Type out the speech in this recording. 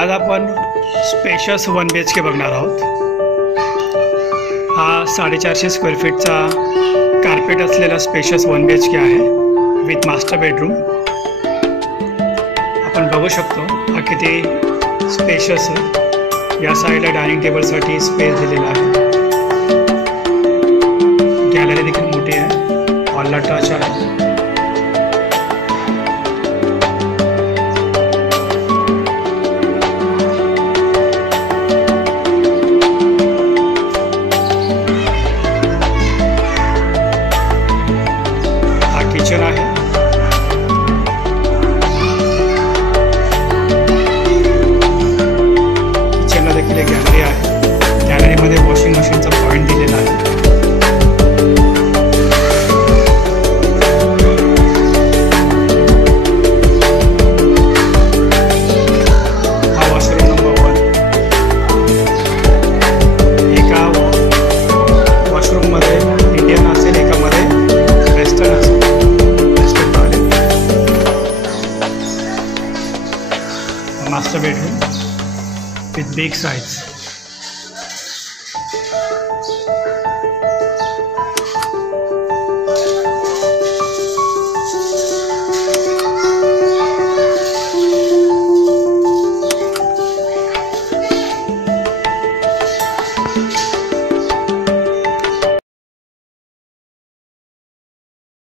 आज आपण spacious 1 BHK बघणार आहोत। हा 450 स्क्वेअर फीटचा कार्पेट असलेला स्पेशियस 1 BHK आहे विथ मास्टर बेडरूम। आपण बघू शकतो हा किती स्पेशियस आहे। या साईडला डायनिंग टेबलसाठी स्पेस दिलेला आहे। गॅलरी देखील मोठी आहे, हॉलला टच आहे। किचन आहे, किचनला देखील एक गॅलरी आहे। गॅलरीमध्ये वॉशिंग मशीनचा पॉइंट दिलेला आहे। हा वॉशरूम नंबर 1। एका वॉशरूम मध्ये इंडियन असेल, एकामध्ये वेस्टर्न असेल। Master bedroom with big size.